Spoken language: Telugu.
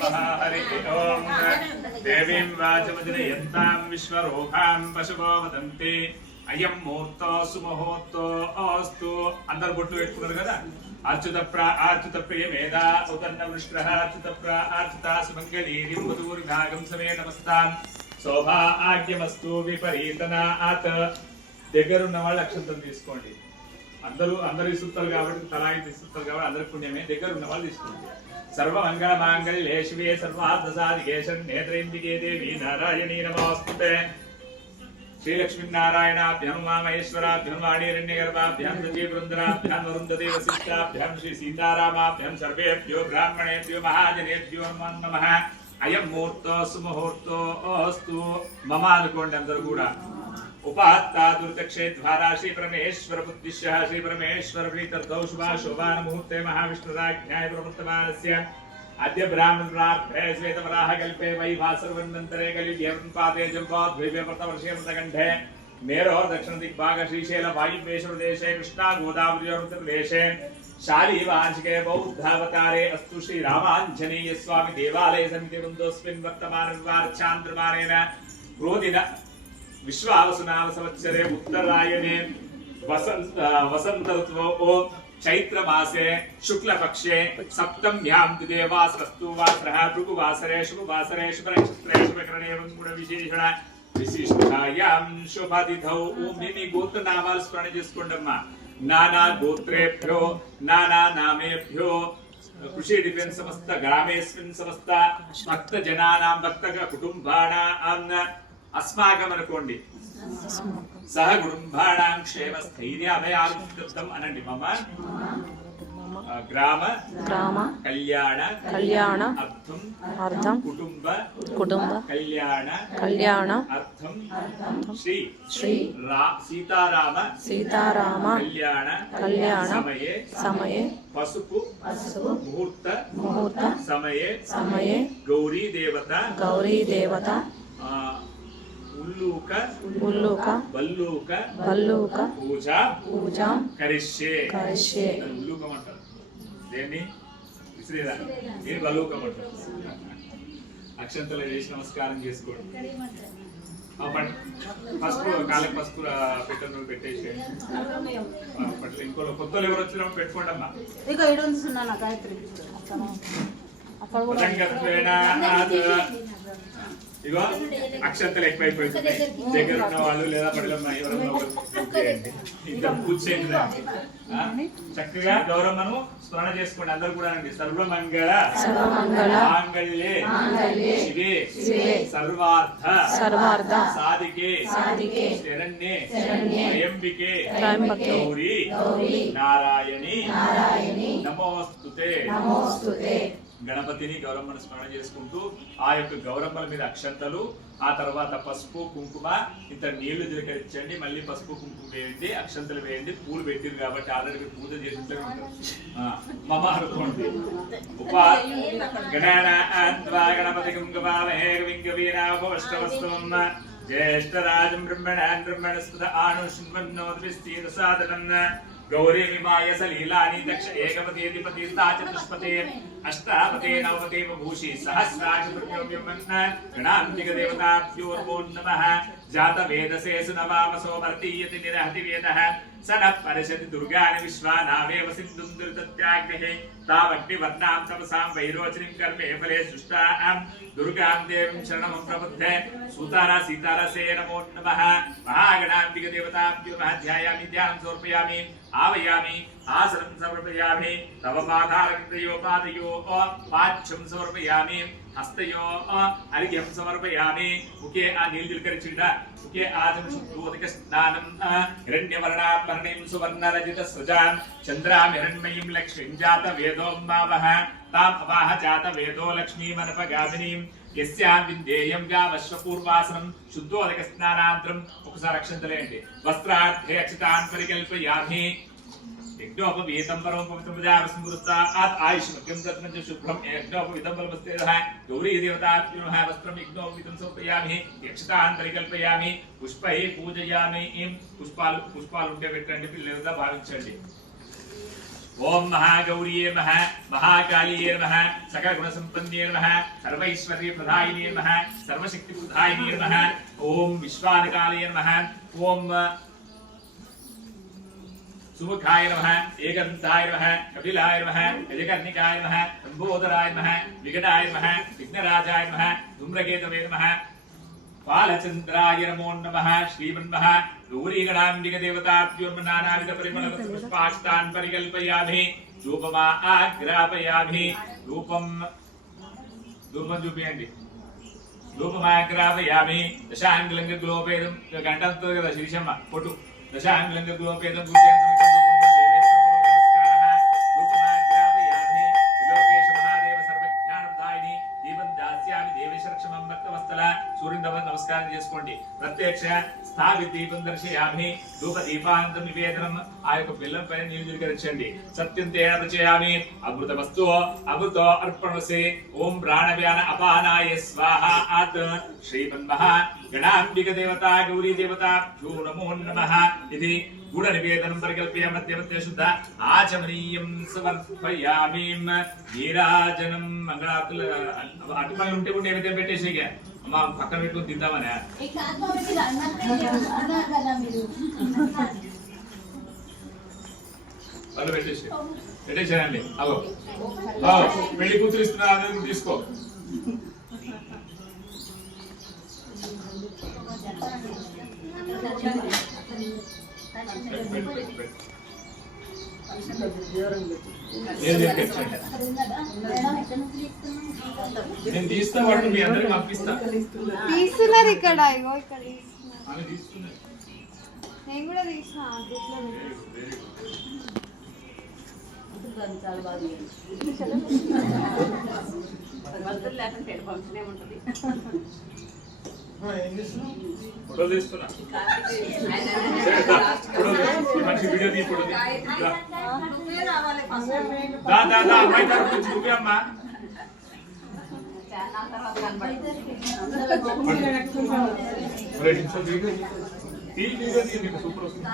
नमः हरि ओम देवीं वाचमजनयन्तां विश्वरूपां पशवो वदन्ति अयं मुहूर्तो सुमुहूर्तो अस्तु अंदर बोट्टु పెట్టుకున్నారు కదా आर्चुत प्रिय मेधा उदन्न वृष्टः आर्चुता सुमंगलीरिं वधूर्भागं समे नमस्तां सौभाग्यमस्तु विपरीतनात् దగ్గరున్న వాళ్ళు అక్షంతలు తీసుకోండి అందరూ ఇస్తున్నారు కాబట్టి తలాయి తీసుకుంటారు కాబట్టి అందరి పుణ్యమే దగ్గర ఉన్న వాళ్ళు తీసుకోండి సర్వమంగళ మాంగళ్యే శివే సర్వార్థ సాధికే శరణ్యేత్రేంద్రికే దేవి నారాయణీ నమోస్తుతే श्रीलक्ष्मी नारायणाभ्यां वामहेश्वराभ्यां वाणीरण्यगर्भाभ्यां नदीवृन्दराभ्यां वरुन्धते वसिष्ठाभ्यां श्री सीतारामाभ्यां सर्वेभ्यो ब्राह्मणेभ्यो महाजनेभ्यो नमः अयं मुहूर्तो सुमुहूर्तो अस्तु मम अनुकोंडि अंदरू कूडा उपात्ता दुर्दक्षे द्वारा श्री परमेश्वर बुद्धिश्य श्री परमेश्वर प्रीत्यर्थौ शुभा शोभान मुहूर्ते महाविष्णुराज्ञाय प्रवर्तमानस्य अद्य ब्राह्मण प्राप्ते श्वेतवराह कल्पे वैभासर्वन्नन्तरे कलिद्यवन्पाते जम्बाद्वैपे प्रतवर्षेमृतकण्ठे मेरोर् दक्षिण दिग्भाग श्रीशैल वायुवेशप्रदेशे कृष्णा गोदावर्योत्तरप्रदेशे शालीवांशिके बौद्धावतारे अस्तु श्री रामाञ्जनेय स्वामी देवालय समिति वृन्दोऽस्मिन् वर्तमान विवार्चान्द्रमानेन क्रोधिन विश्वावसुनाम संवत्सरे उत्तरायणे वसंत ऋतौ चैत्र मासे शुक्ल पक्षे सप्तम्यां दिदेवासरस्तु वासरः भृगुवासरे शुभवासरे शुभनक्षत्रे शुभकरणे गुण विशेषण विशिष्टायां शुभतिथौ మీ గోత్ర నామాలు స్మరణ చేసుకోండమ్మా నానా గోత్రేభ్యో నానా నామేభ్యో కృషి డిఫెన్స్ సమస్త గ్రామేస్మిన్ సమస్త భక్త జనానాం భక్త కుటుంబానాం अस्माकं అనుకోండి सह कुटुंबाणां क्षेम स्थैर्य अभयार्थम अनंడి मम ग्राम कल्याण अर्थम कुटुंब कल्याण अर्थम श्री सीताराम कल्याण समये पसुपु मुहूर्त समये गौरी देवता उल्लूक बल्लूक पूजा करिष्ये उल्लूकम अंटाరు దేన్ని విసిరేదా ఏ బల్లూకం అంటారు అక్షంతలు వేసి నమస్కారం చేసుకోండి పసుపు కాళ్ళకి పసుపు పెట్టను పెట్టేసి ఇంకో కొత్తలు ఎవరు వచ్చినా పెట్టుకోండి అమ్మా ఇక 700 గాయత్రి అక్కడ కూడా ఇగో అక్షంతలు ఎక్కువైపోతుంది దగ్గర ఉన్న వాళ్ళు లేదా పడలమ్మ ఎవరన్నా ఇంకా పూజ చేయండి చక్కగా గౌరమ్మను స్మరణ చేసుకోండి అందరూ కూడా అండి సర్వమంగళ మాంగళ్యే శివే సర్వార్థ సాధికే శరణ్యే త్రయంబికే గౌరీ నారాయణి నమోస్తుతే గణపతిని గౌరమ్మను స్మరణ చేసుకుంటూ ఆ యొక్క గౌరమ్మల మీద అక్షంతలు ఆ తర్వాత పసుపు కుంకుమ ఇంత నీళ్లు దిలకరించండి మళ్ళీ పసుపు కుంకుమ వేయండి అక్షంతలు వేయండి పూలు పెట్టిరు కాబట్టి ఆల్రెడీ పూజ చేసినట్లే ఉంటారు మమ అనుకోండి గణపతి కుంకుమామహేవింగవీనాభవష్టవస్వం జ్యేష్ఠరాజం బ్రహ్మణాన్ బ్రహ్మణస్పద ఆనుష్మన్నోద్విస్తీరసాదనం गौरी विमाय सलीलानि दक्ष एकपति अधिपति चतुष्पते अष्टापते नवपते भूषि सहस्राज गणान्तिक देवताभ्यो नमः जात वेदसे सुनवामसो वर्तीयति निरहति वेदः सनः परिषति दुर्गानि विश्वानावेव सिन्धुं दुर्दत्याग्निः तावग्निवर्णां तपसां वैरोचनीं कर्मे फले सृष्टां दुर्गां देवीं शरणं प्रबुद्धे सुतारा सीतारसे नमो नमः महागणान्तिक देवताभ्यो नमः ध्यायामि ध्यानं समर्पयामि आवयामि आसनं समर्पयामि तव पादयो पाद्यं समर्पयामि हस्तयो अर्घ्यं समर्पयामि मुखे नीलजिलकरिचिंड मुखे आचमशुद्धोदक स्नानं हिरण्यवर्णाभरणीं सुवर्णरजितस्रजां चन्द्रां हिरण्मयीं लक्ष्मीं जात वेदोम्मावः ताम् अवाह जात वेदो लक्ष्मीमनपगामिनीं यस्यां विन्देयं गावश्वपूर्वासनं शुद्धोदक स्नानान्तरम् ఒకసారి అక్షంతలేండి వస్త్రార్థే అక్షతాన్ పరికల్పయామి यज्ञोपवीतं परं पवित्रं प्रजावसंवृत्तात् आयुष्मत्यं तत्मञ्च शुभ्रं यज्ञोपवीतं बलमस्तेजः गौरी देवताभ्यो नमः वस्त्रं यज्ञोपवीतं समर्पयामि यक्षतान् परिकल्पयामि पुष्पैः पूजयामि पुष्पाలు ఉంటే పెట్టండి పిల్లలుగా భావించండి ఓం మహాగౌరియే నమః మహాకాళీయే నమః సకల గుణ సంపన్నే నమః సర్వైశ్వర్య ప్రదాయినే నమః సర్వశక్తి ప్రదాయినే నమః ఓం విశ్వానకాలే నమః ఓం सुमुखाय नमः एकदन्ताय नमः कपिलाय नमः गजकर्णिकाय नमः लंबोदराय नमः विकटाय नमः विघ्नराजाय नमः धूम्रकेतवे नमः बालचन्द्राय नमो नमः श्रीमन्मः गौरीगणाम्बिकदेवताभ्यो नानाविध परिमलपुष्पाष्टान् परिकल्पयामि धूपमा आग्रापयामि धूपं చూపియండి ధూపమాగ్రాపయామి దశాంగులంగ గ్లోపేదం గంటంతో కదా శిరీషమ్మ పొట్టు దశాంగులంగ గ్లోపేదం నమస్కారం చేసుకోండి ప్రత్యక్ష స్థావి దీపం దర్శయామి ధూప దీపానందం నివేదనం ఆ యొక్క బెల్లం పైన నీళ్లు చిలకరించండి సత్యం తేన ప్రచయామి అమృత వస్తు అమృతో అర్పణసే ఓం ప్రాణవ్యాన అపానాయ స్వాహ ఆత్ శ్రీమన్మః గణాంబిక దేవత గౌరీ దేవతాభ్యో నమో నమః ఇది గుణ నివేదనం పరికల్ప్య మధ్య మధ్య శుద్ధ ఆచమనీయం సమర్పయామి నీరాజనం మంగళాతులు అటుపై ఉంటే ఉంటే ఏమైతే పెట్టేసి అమ్మ పక్కన పెట్టుకుని తిందామనే వాళ్ళు పెట్టేసానండి అగో పెళ్లి కూతురు ఇస్తున్నా అందరూ తీసుకో నేను తీస్తా వాడు మీ అందరికి పంపిస్తా తీస్తున్నారు ఇక్కడ ఇగో ఇక్కడ ఆమె తీసుకున్నా నేను కూడా తీసిన ఫోటో తీస్తున్నా మంచి వీడియో తీయకూడదు అమ్మాయి తరఫు నుంచి నువ్వే అమ్మా సూపర్ వస్తుంది